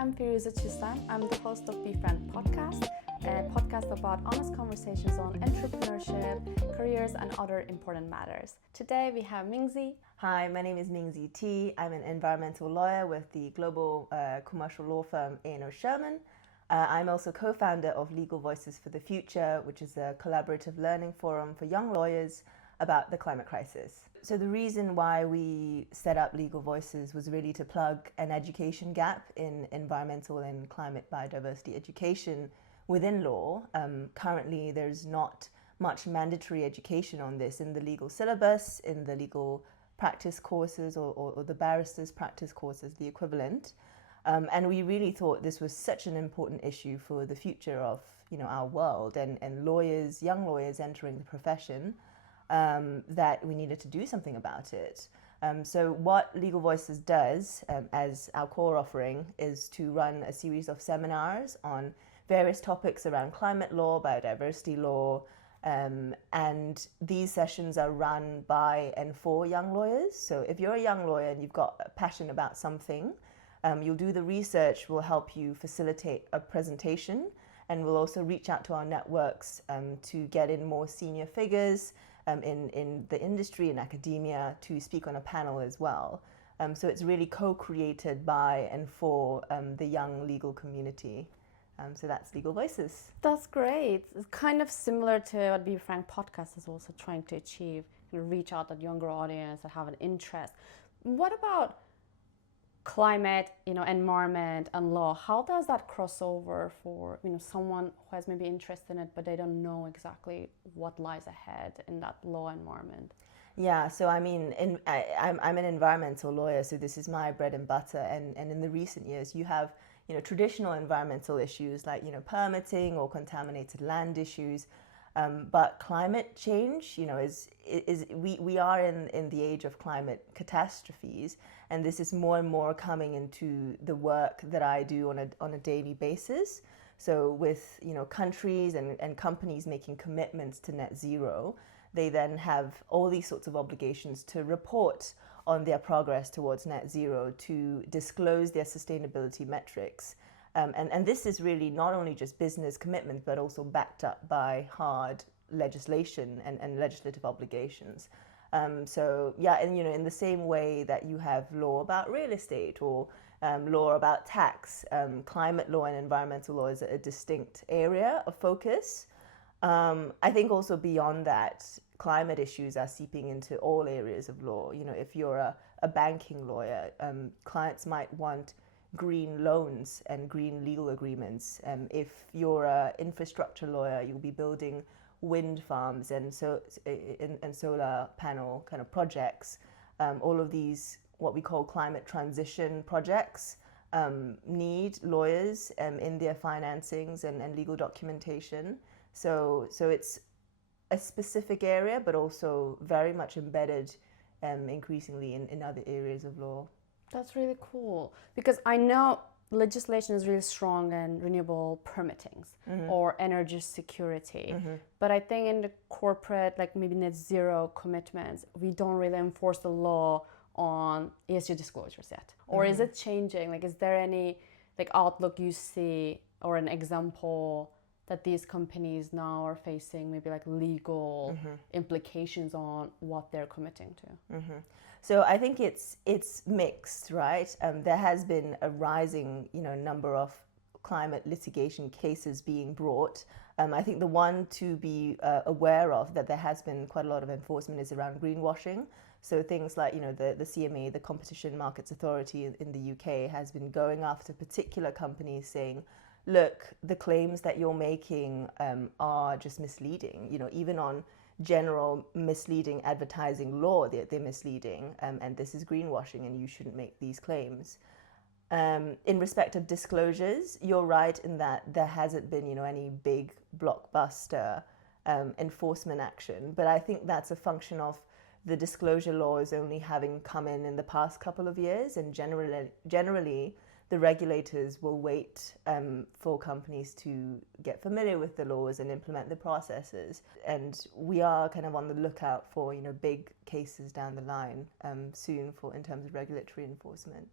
I'm Firuza Chisam. I'm the host of Be Friend Podcast, a podcast about honest conversations on entrepreneurship, careers, and other important matters. Today we have Ming Zee. Hi, my name is Ming Zee. I'm an environmental lawyer with the global commercial law firm A&O Sherman. I'm also co-founder of Legal Voices for the Future, which is a collaborative learning forum for young lawyers about the climate crisis. So the reason why we set up Legal Voices was really to plug an education gap in environmental and climate biodiversity education within law. Currently, there's not much mandatory education on this in the legal syllabus, in the legal practice courses or the barrister's practice courses, the equivalent. And we really thought this was such an important issue for the future of our world and lawyers, young lawyers entering the profession, that we needed to do something about it. So what Legal Voices does as our core offering is to run a series of seminars on various topics around climate law, biodiversity law, and these sessions are run by and for young lawyers. So if you're a young lawyer and you've got a passion about something, you'll do the research, we'll help you facilitate a presentation, and we'll also reach out to our networks to get in more senior figures in the industry and academia to speak on a panel as well. So it's really co-created by and for the young legal community. So that's Legal Voices. That's great. It's kind of similar to what Be Frank Podcast is also trying to achieve, reach out to that younger audience that have an interest. What about climate, environment and law? How does that cross over for someone who has maybe interest in it, but they don't know exactly what lies ahead in that law environment? Yeah, so I mean, I'm an environmental lawyer, so this is my bread and butter. And in the recent years, you have traditional environmental issues like permitting or contaminated land issues. But climate change, we are in the age of climate catastrophes, and this is more and more coming into the work that I do on a daily basis. So with countries and companies making commitments to net zero, they then have all these sorts of obligations to report on their progress towards net zero, to disclose their sustainability metrics. And this is really not only just business commitment, but also backed up by hard legislation and legislative obligations. So yeah, and in the same way that you have law about real estate or law about tax, climate law and environmental law is a distinct area of focus. I think also beyond that, climate issues are seeping into all areas of law. If you're a banking lawyer, clients might want green loans and green legal agreements. If you're an infrastructure lawyer, you'll be building wind farms and solar panel kind of projects. All of these, what we call climate transition projects, need lawyers in their financings and legal documentation. So it's a specific area, but also very much embedded increasingly in other areas of law. That's really cool, because I know legislation is really strong in renewable permittings or energy security. But I think in the corporate, like maybe net zero commitments, we don't really enforce the law on ESG disclosures yet. Or is it changing? Like, is there any outlook you see or an example that these companies now are facing maybe legal implications on what they're committing to? So I think it's mixed, right? There has been a rising, number of climate litigation cases being brought. I think the one to be aware of that there has been quite a lot of enforcement is around greenwashing. So things like, the CMA, the Competition Markets Authority in the UK, has been going after particular companies saying, look, the claims that you're making are just misleading. Even on general misleading advertising law, they're misleading, and this is greenwashing and you shouldn't make these claims. In respect of disclosures, you're right in that there hasn't been any big blockbuster enforcement action, but I think that's a function of the disclosure laws only having come in the past couple of years, and generally the regulators will wait for companies to get familiar with the laws and implement the processes. And we are kind of on the lookout for big cases down the line soon in terms of regulatory enforcement.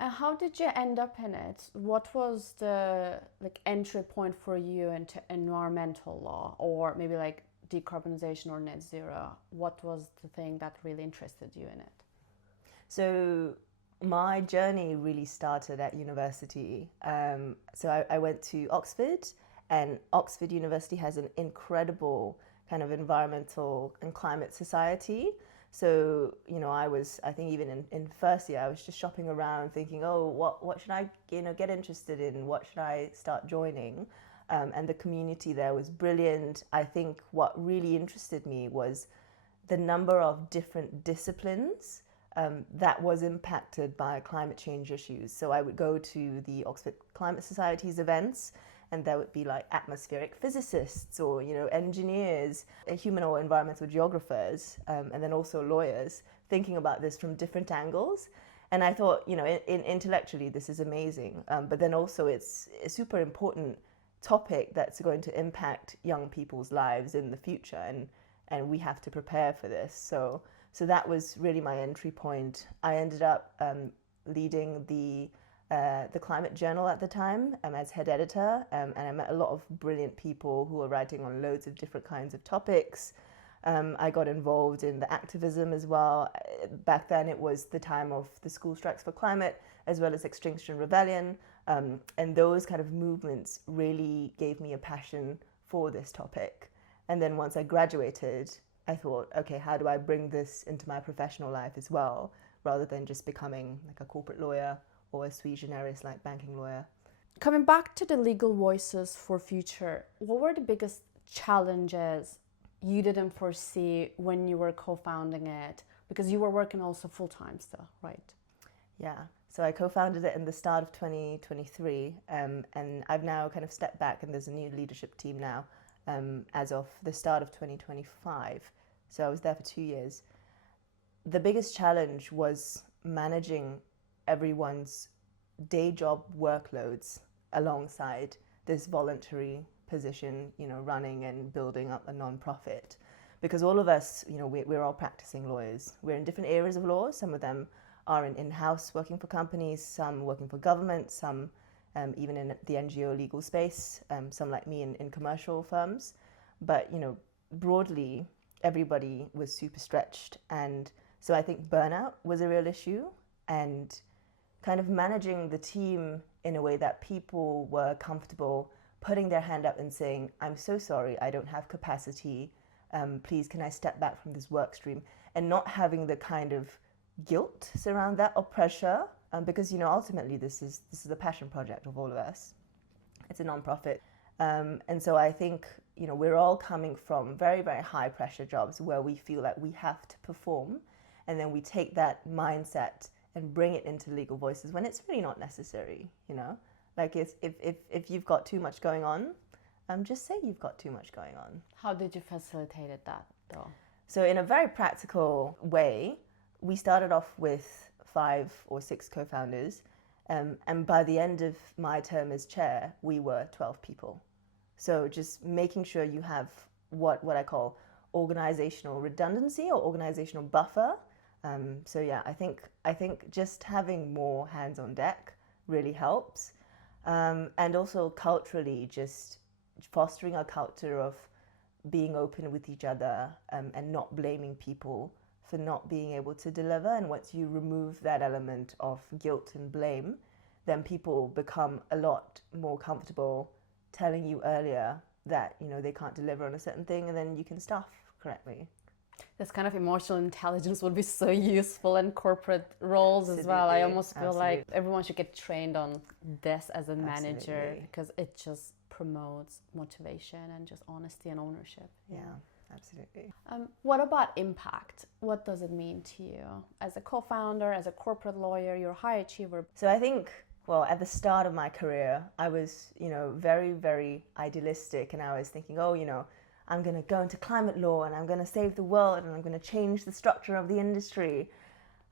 And how did you end up in it? What was the like entry point for you into environmental law, or maybe like decarbonization or net zero? What was the thing that really interested you in it? So my journey really started at university. So I went to Oxford, and Oxford University has an incredible kind of environmental and climate society. So, I think even in first year, I was just shopping around thinking, oh, what should I, get interested in? What should I start joining? And the community there was brilliant. I think what really interested me was the number of different disciplines that was impacted by climate change issues. So I would go to the Oxford Climate Society's events, and there would be like atmospheric physicists or engineers, human or environmental geographers, and then also lawyers thinking about this from different angles. And I thought, intellectually this is amazing, but then also it's a super important topic that's going to impact young people's lives in the future, and we have to prepare for this. So that was really my entry point. I ended up leading the Climate Journal at the time as head editor, and I met a lot of brilliant people who were writing on loads of different kinds of topics. I got involved in the activism as well. Back then it was the time of the school strikes for climate as well as Extinction Rebellion, and those kind of movements really gave me a passion for this topic. And then once I graduated, I thought, okay, how do I bring this into my professional life as well, rather than just becoming like a corporate lawyer or a sui generis like banking lawyer. Coming back to the legal voices for future, what were the biggest challenges you didn't foresee when you were co-founding it? Because you were working also full-time still, right? Yeah, so I co-founded it in the start of 2023, and I've now kind of stepped back, and there's a new leadership team now as of the start of 2025. So I was there for 2 years. The biggest challenge was managing everyone's day job workloads alongside this voluntary position, running and building up a non-profit. Because all of us, we're all practicing lawyers. We're in different areas of law. Some of them are in-house working for companies, some working for government, some even in the NGO legal space, some like me in commercial firms. But, broadly, everybody was super stretched. And so I think burnout was a real issue, and kind of managing the team in a way that people were comfortable putting their hand up and saying, I'm so sorry, I don't have capacity. Please, can I step back from this work stream? And not having the kind of guilt surround that or pressure, because, ultimately this is a passion project of all of us. It's a non-profit. And so I think, we're all coming from very, very high pressure jobs where we feel like we have to perform. And then we take that mindset and bring it into legal voices when it's really not necessary, Like if you've got too much going on, just say you've got too much going on. How did you facilitate that though? So in a very practical way, we started off with 5 or 6 co-founders, and by the end of my term as chair, we were 12 people. So just making sure you have what I call organizational redundancy or organizational buffer. So yeah, I think just having more hands on deck really helps, and also culturally, just fostering a culture of being open with each other, and not blaming people for not being able to deliver. And once you remove that element of guilt and blame, then people become a lot more comfortable telling you earlier that they can't deliver on a certain thing, and then you can staff correctly. This kind of emotional intelligence would be so useful in corporate roles as well. I almost feel like everyone should get trained on this as a manager, because it just promotes motivation and just honesty and ownership. Yeah, absolutely. What about impact? What does it mean to you as a co-founder, as a corporate lawyer? You're a high achiever. So I think, well, at the start of my career, I was, very, very idealistic, and I was thinking, I'm going to go into climate law and I'm going to save the world and I'm going to change the structure of the industry.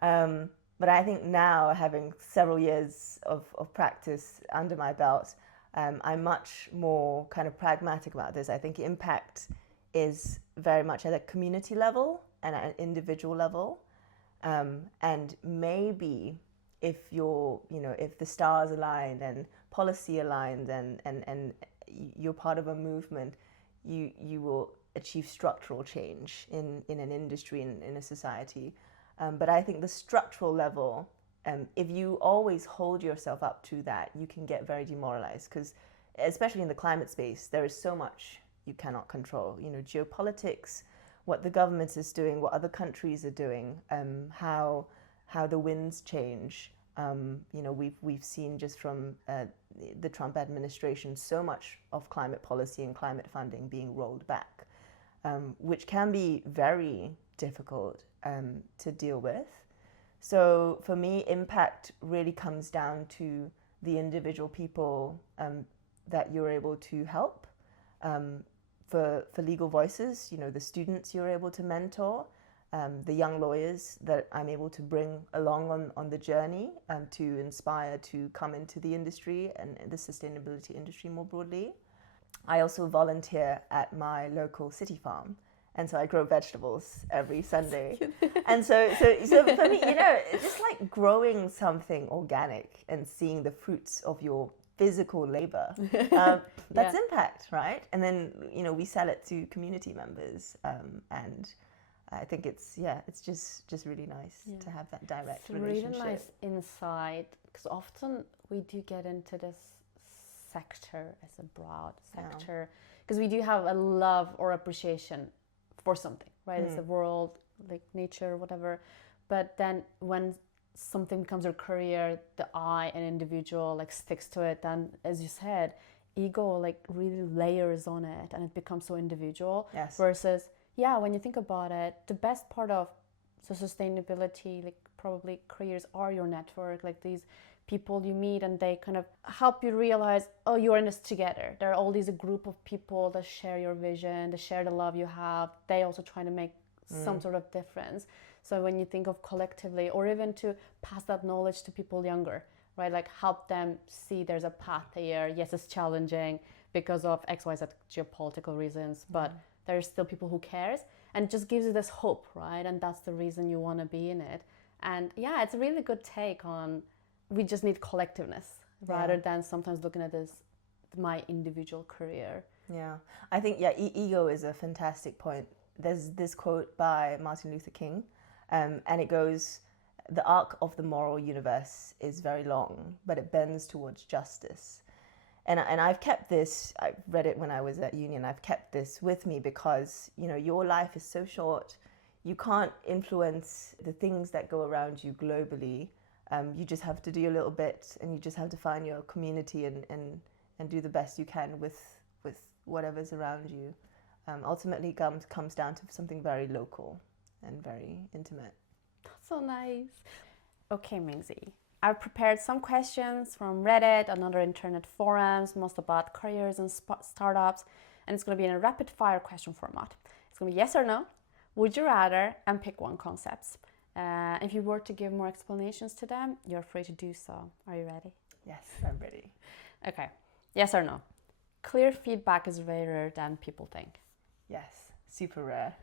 But I think now, having several years of practice under my belt, I'm much more kind of pragmatic about this. I think impact is very much at a community level and at an individual level. And maybe if you're, if the stars aligned and policy aligned and you're part of a movement, you will achieve structural change in an industry, in a society. But I think the structural level, if you always hold yourself up to that, you can get very demoralized, because especially in the climate space, there is so much you cannot control. Geopolitics, what the government is doing, what other countries are doing, how the winds change. We've seen just from the Trump administration so much of climate policy and climate funding being rolled back, which can be very difficult to deal with. So for me, impact really comes down to the individual people that you're able to help. For legal voices, the students you're able to mentor, the young lawyers that I'm able to bring along on the journey to inspire to come into the industry and the sustainability industry more broadly. I also volunteer at my local city farm, and so I grow vegetables every Sunday. And so for me, it's just like growing something organic and seeing the fruits of your physical labor. That's impact, right? And then, we sell it to community members. And I think it's just really nice to have that direct relationship. Really nice insight, because often we do get into this sector as a broad sector, because we do have a love or appreciation for something, right? It's the world, like nature, whatever. But then when something becomes your career, the I, an individual, like sticks to it, then, as you said, ego like really layers on it, and it becomes so individual. Yes. Versus, when you think about it, the best part of the sustainability, like probably careers, are your network, like these people you meet, and they kind of help you realize, oh, you're in this together. There are all these group of people that share your vision, that share the love you have. They also try to make some sort of difference. So when you think of collectively, or even to pass that knowledge to people younger, right? Like help them see there's a path here. Yes, it's challenging because of X, Y, Z geopolitical reasons, but there's still people who cares, and it just gives you this hope, right? And that's the reason you want to be in it. And it's a really good take on, we just need collectiveness rather than sometimes looking at this, my individual career. Yeah, I think, ego is a fantastic point. There's this quote by Martin Luther King, and it goes, "The arc of the moral universe is very long, but it bends towards justice." And I've kept this, I read it when I was at uni, and I've kept this with me because, your life is so short. You can't influence the things that go around you globally. You just have to do your little bit, and you just have to find your community and do the best you can with whatever's around you. Ultimately comes down to something very local and very intimate. That's so nice. Okay, Ming Zee, I've prepared some questions from Reddit and other internet forums, most about careers and startups, and it's going to be in a rapid fire question format. It's going to be yes or no, would you rather, and pick one concept. If you were to give more explanations to them, you're free to do so. Are you ready? Yes, I'm ready. Okay, yes or no, clear feedback is rarer than people think. Yes, super rare.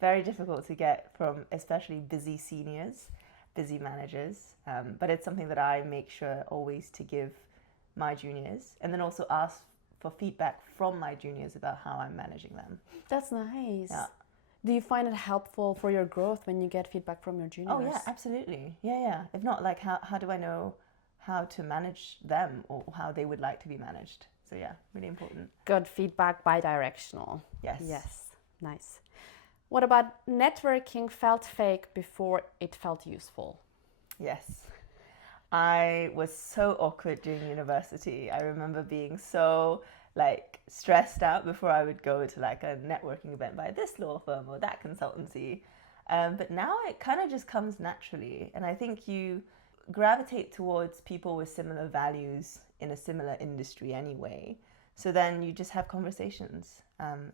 Very difficult to get from especially busy seniors, busy managers. But it's something that I make sure always to give my juniors, and then also ask for feedback from my juniors about how I'm managing them. That's nice. Yeah. Do you find it helpful for your growth when you get feedback from your juniors? Oh yeah, absolutely. Yeah. If not, like how do I know how to manage them or how they would like to be managed? So yeah, really important. Good feedback, bi-directional. Yes. Yes, nice. What about networking felt fake before it felt useful? Yes. I was so awkward during university. I remember being so stressed out before I would go to a networking event by this law firm or that consultancy. But now it kind of just comes naturally. And I think you gravitate towards people with similar values in a similar industry anyway. So then you just have conversations,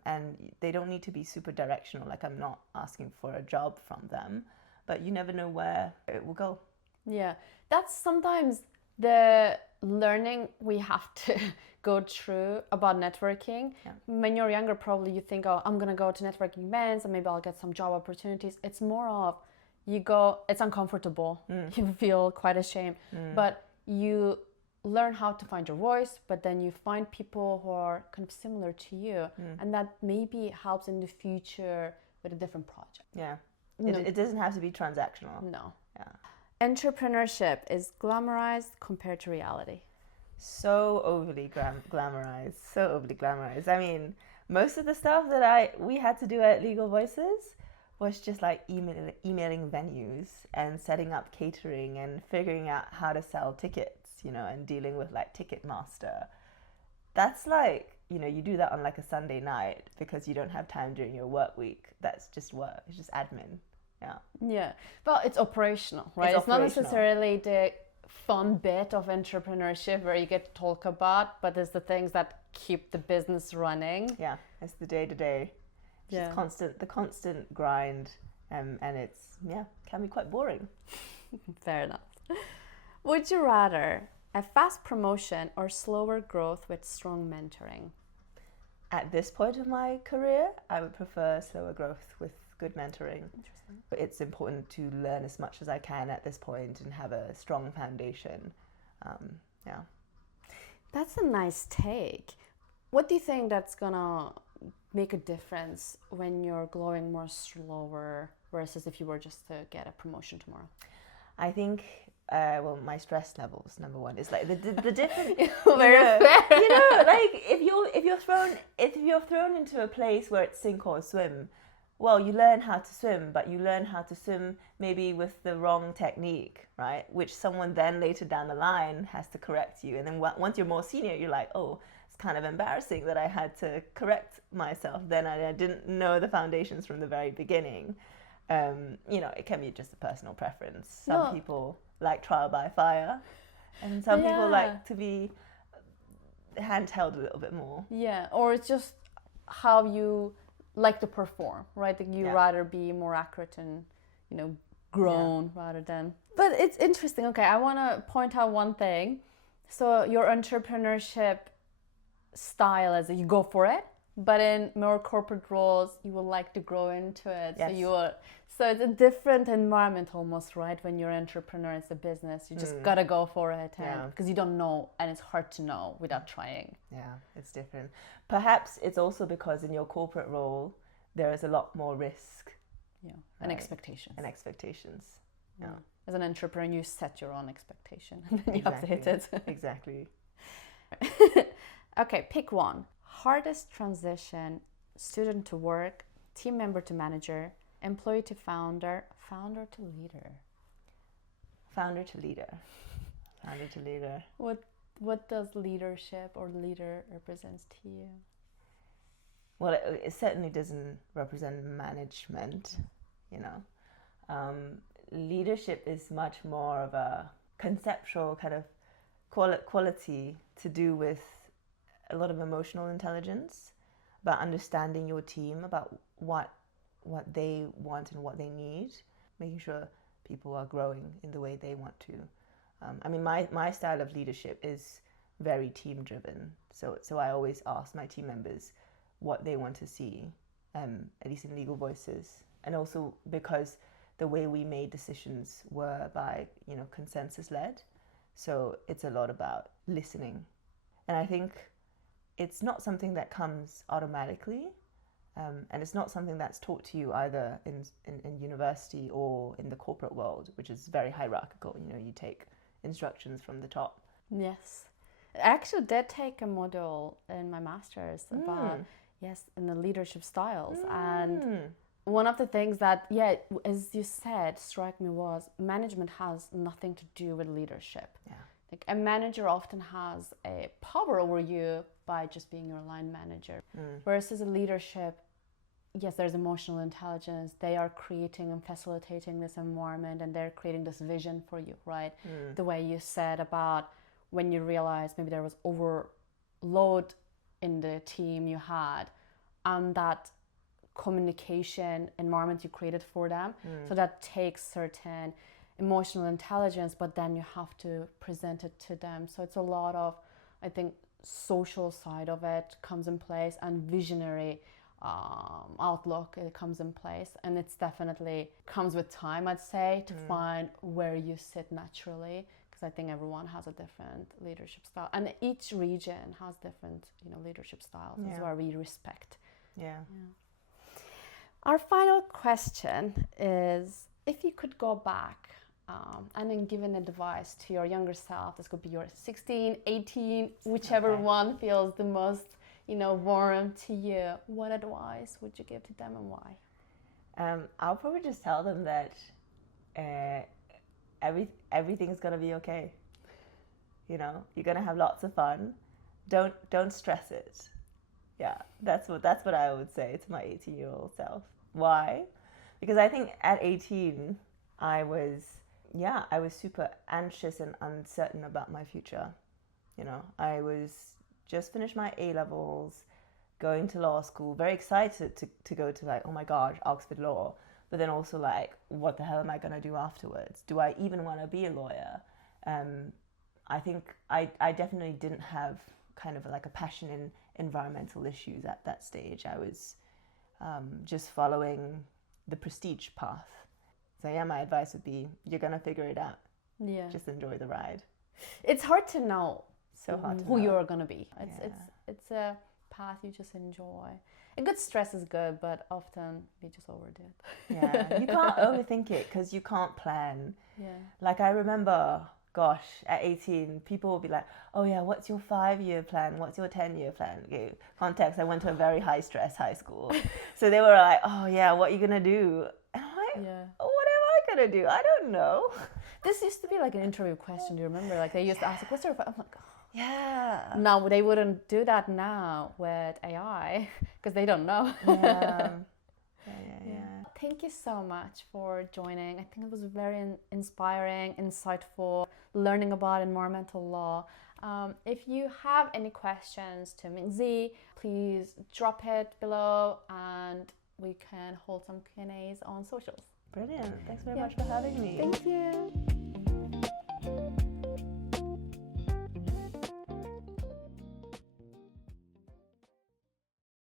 and they don't need to be super directional. Like, I'm not asking for a job from them, but you never know where it will go. Yeah, that's sometimes the learning we have to go through about networking. Yeah. When you're younger, probably you think, oh, I'm going to go to networking events and maybe I'll get some job opportunities. It's more of you go, it's uncomfortable. You feel quite ashamed, but you learn how to find your voice, but then you find people who are kind of similar to you, and that maybe helps in the future with a different project. Yeah. It doesn't have to be transactional. No. Yeah. Entrepreneurship is glamorized compared to reality. So overly glamorized. I mean, most of the stuff that we had to do at Legal Voices was just like emailing venues and setting up catering and figuring out how to sell tickets, you know, and dealing with like Ticketmaster. That's like, you know, you do that on like a Sunday night because you don't have time during your work week. That's just work. It's just admin. Yeah. Yeah. Well, it's operational, right? It's not necessarily the fun bit of entrepreneurship where you get to talk about, but it's the things that keep the business running. Yeah. It's the day-to-day. Just the constant grind, and it's, can be quite boring. Fair enough. Would you rather a fast promotion or slower growth with strong mentoring? At this point of my career, I would prefer slower growth with good mentoring. Interesting. But it's important to learn as much as I can at this point and have a strong foundation. That's a nice take. What do you think that's gonna make a difference when you're growing more slower versus if you were just to get a promotion tomorrow? I think, my stress levels, number one, is like the different. Very fair. You know, like if you're thrown into a place where it's sink or swim, well, you learn how to swim, but you learn how to swim maybe with the wrong technique, right? Which someone then later down the line has to correct you, and then once you're more senior, you're like, oh, kind of embarrassing that I had to correct myself. Then I didn't know the foundations from the very beginning. You know, it can be just a personal preference. Some people like trial by fire, and some people like to be handheld a little bit more. Yeah, or it's just how you like to perform, right? Like you rather be more accurate and, you know, grown rather than. But it's interesting. Okay, I want to point out one thing. So your entrepreneurship style is that you go for it, but in more corporate roles you will like to grow into it. Yes. So it's a different environment almost, right? When you're an entrepreneur, it's a business, you just gotta go for it, because you don't know, and it's hard to know without trying. Yeah, it's different. Perhaps it's also because in your corporate role there is a lot more risk, and expectations. Yeah. As an entrepreneur, you set your own expectation and then you have to hit it. Exactly. Okay, pick one. Hardest transition: student to work, team member to manager, employee to founder, founder to leader. Founder to leader. Founder to leader. What does leadership or leader represents to you? Well, it certainly doesn't represent management, you know. Leadership is much more of a conceptual kind of quality to do with a lot of emotional intelligence, about understanding your team, about what they want and what they need, making sure people are growing in the way they want to. I mean, my style of leadership is very team driven. So I always ask my team members what they want to see, at least in Legal Voices. And also because the way we made decisions were by, consensus led. So it's a lot about listening. And I think it's not something that comes automatically. And it's not something that's taught to you either in university or in the corporate world, which is very hierarchical. You take instructions from the top. Yes. I actually did take a module in my master's about, in the leadership styles. And one of the things that, as you said, struck me was management has nothing to do with leadership. Yeah. Like a manager often has a power over you by just being your line manager. Whereas as a leadership, yes, there's emotional intelligence. They are creating and facilitating this environment, and they're creating this vision for you, right? The way you said about when you realized maybe there was overload in the team you had, and that communication environment you created for them. So that takes certain emotional intelligence, but then you have to present it to them. So it's a lot of, I think, social side of it comes in place, and visionary outlook, it comes in place, and it's definitely comes with time, I'd say, to find where you sit naturally, because I think everyone has a different leadership style, and each region has different, leadership styles as well, we respect. Yeah. Our final question is, if you could go back and then give an advice to your younger self, this could be your 16, 18, whichever one feels the most, warm to you, what advice would you give to them and why? I'll probably just tell them that everything's gonna be okay. You're gonna have lots of fun. Don't stress it. Yeah, that's what I would say to my 18-year-old self. Why? Because I think at 18, I was super anxious and uncertain about my future. I was just finished my A-levels, going to law school, very excited to go to oh my gosh, Oxford Law, but then also what the hell am I going to do afterwards? Do I even want to be a lawyer? I think I definitely didn't have kind of a passion in environmental issues at that stage. I was just following the prestige path. So yeah, my advice would be, you're going to figure it out. Yeah. Just enjoy the ride. It's hard to know who know. you're going to be. It's a path you just enjoy. A good stress is good, but often we just overdo it. Yeah, you can't overthink it because you can't plan. Yeah. I remember, gosh, at 18, people will be like, oh yeah, what's your 5-year plan? What's your 10-year plan? Okay, context, I went to a very high stress high school. So they were like, oh yeah, what are you going to do? And I'm like, what am I going to do? I don't know. This used to be an interview question, do you remember? They used to ask, what's your plan? I'm like, oh. Yeah. Now, they wouldn't do that now with AI because they don't know. Yeah. Thank you so much for joining. I think it was very inspiring, insightful, learning about environmental law. If you have any questions to Ming Zee, please drop it below and we can hold some Q&As on socials. Brilliant. Thanks very much for having me. Thank you.